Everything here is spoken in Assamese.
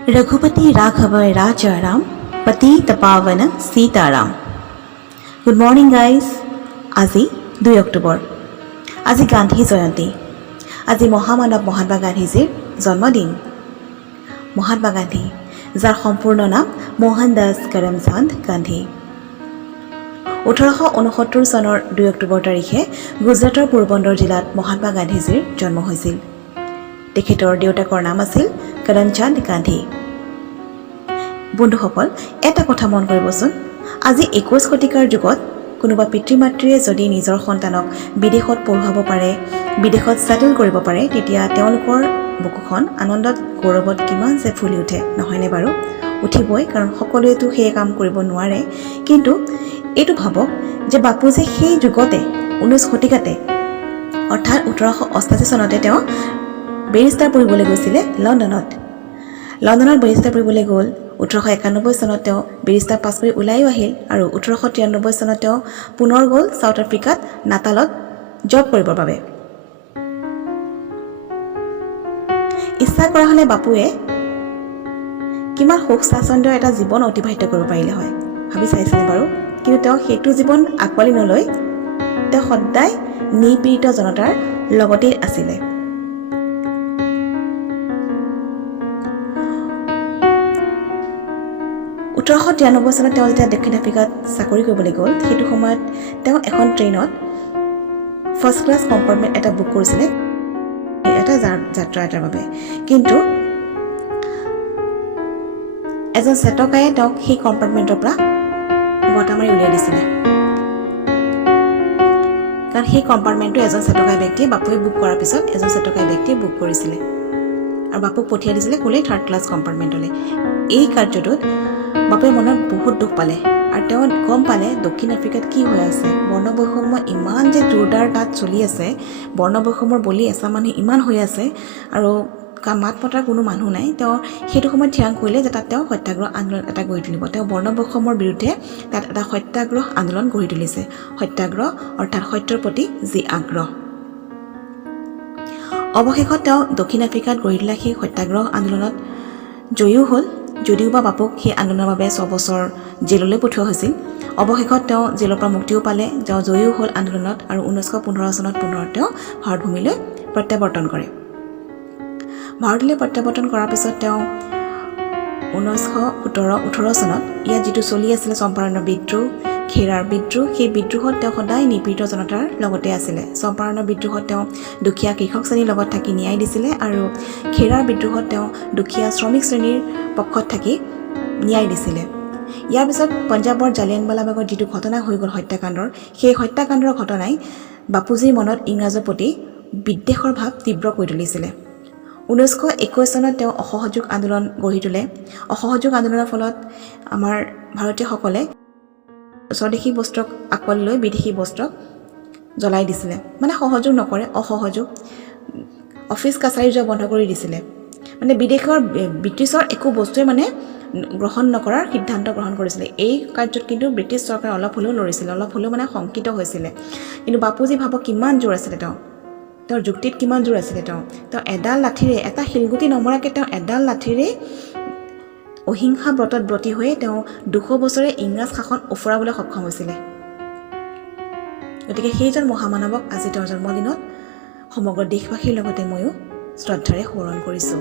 रघुपति राघव राजा राम पतित पावन सीताराम। Good morning guys. আজি 2 অক্টোবৰ। আজি গান্ধী জয়ন্তী। আজি মহামানৱ মহাত্মা গান্ধীজীৰ জন্মদিন। মহাত্মা গান্ধী, যাৰ সম্পূৰ্ণ নাম মোহনদাস কৰমচাঁদ গান্ধী। 1869 চনৰ 2 অক্টোবৰ তাৰিখে গুজৰাটৰ পোৰবন্দৰ জিলাত মহাত্মা গান্ধীজীৰ জন্ম হৈছিল। তেখেতৰ দেউতাকৰ নাম আছিল কৰমচাঁদ গান্ধী। বন্ধুসকল, এটা কথা মন কৰিবচোন, আজি 21 শতিকাৰ যুগত কোনোবা পিতৃ মাতৃয়ে যদি নিজৰ সন্তানক বিদেশত পঢ়ুৱাব পাৰে, বিদেশত সেটেল কৰিব পাৰে, তেতিয়া তেওঁলোকৰ বুকুখন আনন্দত গৌৰৱত কিমান যে ফুলি উঠে, নহয়নে বাৰু? উঠিবই, কাৰণ সকলোৱেতো সেই কাম কৰিব নোৱাৰে। কিন্তু এইটো ভাবক যে বাপুজী সেই যুগতে 19 শতিকাতে অৰ্থাৎ 1888 চনতে তেওঁ বেৰিষ্টাৰ পঢ়িবলৈ গৈছিলে লণ্ডনত বেৰিষ্টাৰ পঢ়িবলৈ গ'ল। 1891 চনত তেওঁ বেৰিষ্টাৰ পাছ কৰি ওলাইও আহিল আৰু 1893 চনত তেওঁ পুনৰ গ'ল সাউথ আফ্ৰিকাত নাটালত জব কৰিবৰ বাবে। ইচ্ছা কৰা হ'লে বাপুৱে কিমান সুখ স্বাচ্ছন্দ্য এটা জীৱন অতিবাহিত কৰিব পাৰিলে হয়, ভাবি চাইছিলে বাৰু? কিন্তু তেওঁ সেইটো জীৱন আঁকোৱালি নলৈ তেওঁ সদায় নিপীড়িত জনতাৰ লগতেই আছিলে। - 1893 চনত তেওঁ যেতিয়া দক্ষিণ আফ্ৰিকাত চাকৰি কৰিবলৈ গ'ল, সেইটো সময়ত তেওঁ এখন ট্ৰেইনত ফাৰ্ষ্ট ক্লাছ কম্পাৰ্টমেণ্ট এটা বুক কৰিছিলে এটা যাত্ৰা এটাৰ বাবে। কিন্তু এজন চেতকায়ে তেওঁক সেই কম্পাৰ্টমেণ্টৰ পৰা গটা মাৰি উলিয়াই দিছিলে, কাৰণ সেই কম্পাৰ্টমেণ্টটো এজন চেতকাই ব্যক্তিয়ে বাপুৱে বুক কৰাৰ পিছত এজন চেতকাই ব্যক্তিয়ে বুক কৰিছিলে আৰু বাপুক পঠিয়াই দিছিলে ক'লে থাৰ্ড ক্লাছ কম্পাৰ্টমেণ্টলৈ। এই কাৰ্যটোত বাপুৱে মনত বহুত দুখ পালে আৰু তেওঁ গম পালে দক্ষিণ আফ্ৰিকাত কি হৈ আছে, বৰ্ণবৈষম্য ইমান যে জোৰদাৰ তাত চলি আছে, বৰ্ণবৈষম্যৰ বলি এচাম মানুহ ইমান হৈ আছে আৰু মাত মতাৰ কোনো মানুহ নাই। তেওঁ সেইটো সময়ত থিৰাং কৰিলে যে তাত তেওঁ সত্যাগ্ৰহ আন্দোলন এটা গঢ়ি তুলিব। তেওঁ বৰ্ণবৈষম্যৰ বিৰুদ্ধে তাত এটা সত্যাগ্ৰহ আন্দোলন গঢ়ি তুলিছে। সত্যাগ্ৰহ অৰ্থাৎ সত্যৰ প্ৰতি যি আগ্ৰহ। অৱশেষত তেওঁ দক্ষিণ আফ্ৰিকাত গঢ়ি তোলা সেই সত্যাগ্ৰহ আন্দোলনত জয়ীও হ'ল, যদিও বা বাপুক সেই আন্দোলনৰ বাবে 6 বছৰ জেললৈ পঠিওৱা হৈছিল। অৱশেষত তেওঁ জেলৰ পৰা মুক্তিও পালে, তেওঁ জয়ীও হ'ল আন্দোলনত আৰু 1915 চনত পুনৰ তেওঁ ভাৰতভূমিলৈ প্ৰত্যাৱৰ্তন কৰে। ভাৰতলৈ প্ৰত্যাৱৰ্তন কৰাৰ পিছত তেওঁ 1917-18 চনত ইয়াত যিটো চলি আছিলে চম্পাৰণৰ বিদ্ৰোহ, খেৰাৰ বিদ্ৰোহ, সেই বিদ্ৰোহত তেওঁ সদায় নিপীড়িত জনতাৰ লগতে আছিলে। চম্পাৰণৰ বিদ্ৰোহত তেওঁ দুখীয়া কৃষক শ্ৰেণীৰ লগত থাকি ন্যায় দিছিলে আৰু খেৰাৰ বিদ্ৰোহত তেওঁ দুখীয়া শ্ৰমিক শ্ৰেণীৰ পক্ষত থাকি ন্যায় দিছিলে। ইয়াৰ পিছত পঞ্জাৱৰ জালিয়ানৱালাবাগত যিটো ঘটনা হৈ গ'ল হত্যাকাণ্ডৰ, সেই হত্যাকাণ্ডৰ ঘটনাই বাপুজীৰ মনত ইংৰাজৰ প্ৰতি বিদ্বেষৰ ভাৱ তীব্ৰ কৰি তুলিছিলে। 1921 চনত তেওঁ অসহযোগ আন্দোলন গঢ়ি তোলে। অসহযোগ আন্দোলনৰ ফলত আমাৰ ভাৰতীয়সকলে স্বদেশী বস্ত্ৰক আঁকোৱালি লৈ বিদেশী বস্ত্ৰক জ্বলাই দিছিলে, মানে সহযোগ নকৰে, অসহযোগ। অফিচ কাছাৰী যোৱা বন্ধ কৰি দিছিলে, মানে ব্ৰিটিছৰ একো বস্তুৱে মানে গ্ৰহণ নকৰাৰ সিদ্ধান্ত গ্ৰহণ কৰিছিলে। এই কাৰ্যত কিন্তু ব্ৰিটিছ চৰকাৰে অলপ হ'লেও লৰিছিলে, অলপ হ'লেও মানে শংকিত হৈছিলে। কিন্তু বাপুজী ভাবক কিমান জোৰ আছিলে তেওঁৰ যুক্তিত কিমান জোৰ আছিলে। তেওঁ এডাল লাঠিৰে, এটা শিলগুটি নমৰাকৈ তেওঁ এডাল লাঠিৰে অহিংসা ব্ৰতত ব্ৰতী হৈয়ে তেওঁ 200 বছৰে ইংৰাজ শাসন উফৰাবলৈ সক্ষম হৈছিলে। গতিকে সেইজন মহামানৱক আজি তেওঁৰ জন্মদিনত সমগ্ৰ দেশবাসীৰ লগতে ময়ো শ্ৰদ্ধাৰে সোঁৱৰণ কৰিছোঁ।